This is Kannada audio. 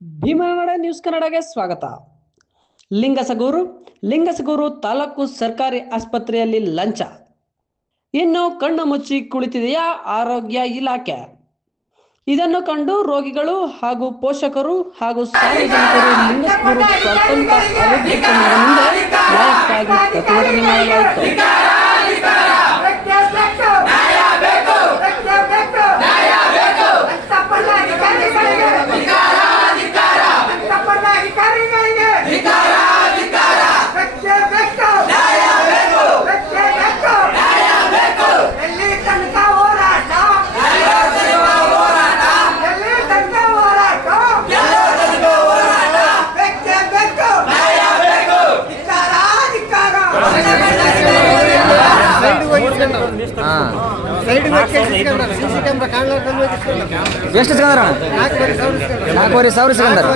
ಭೀಮನಗಡ ನ್ಯೂಸ್ ಕನ್ನಡಗೆ ಸ್ವಾಗತ. ಲಿಂಗಸಗೂರು ತಾಲೂಕು ಸರ್ಕಾರಿ ಆಸ್ಪತ್ರೆಯಲ್ಲಿ ಲಂಚ. ಇನ್ನು ಕಣ್ಣು ಮುಚ್ಚಿ ಕುಳಿತಿದೆಯಾ ಆರೋಗ್ಯ ಇಲಾಖೆ? ಇದನ್ನು ಕಂಡು ರೋಗಿಗಳು ಹಾಗೂ ಪೋಷಕರು ಹಾಗೂ ಸಾರ್ವಜನಿಕರು ಲಿಂಗಸಗೂರು ಪ್ರಾಥಮಿಕ ಆರೋಗ್ಯ ಕೇಂದ್ರದ ಮುಂದೆ ನ್ಯಾಯಕ್ಕಾಗಿ ಪ್ರತಿಭಟನೆ ಮಾಡಲಾಯಿತು. ಎಷ್ಟು ಸಿಗಂದ್ರ 4,000 ಸಿಗಂದ್ರ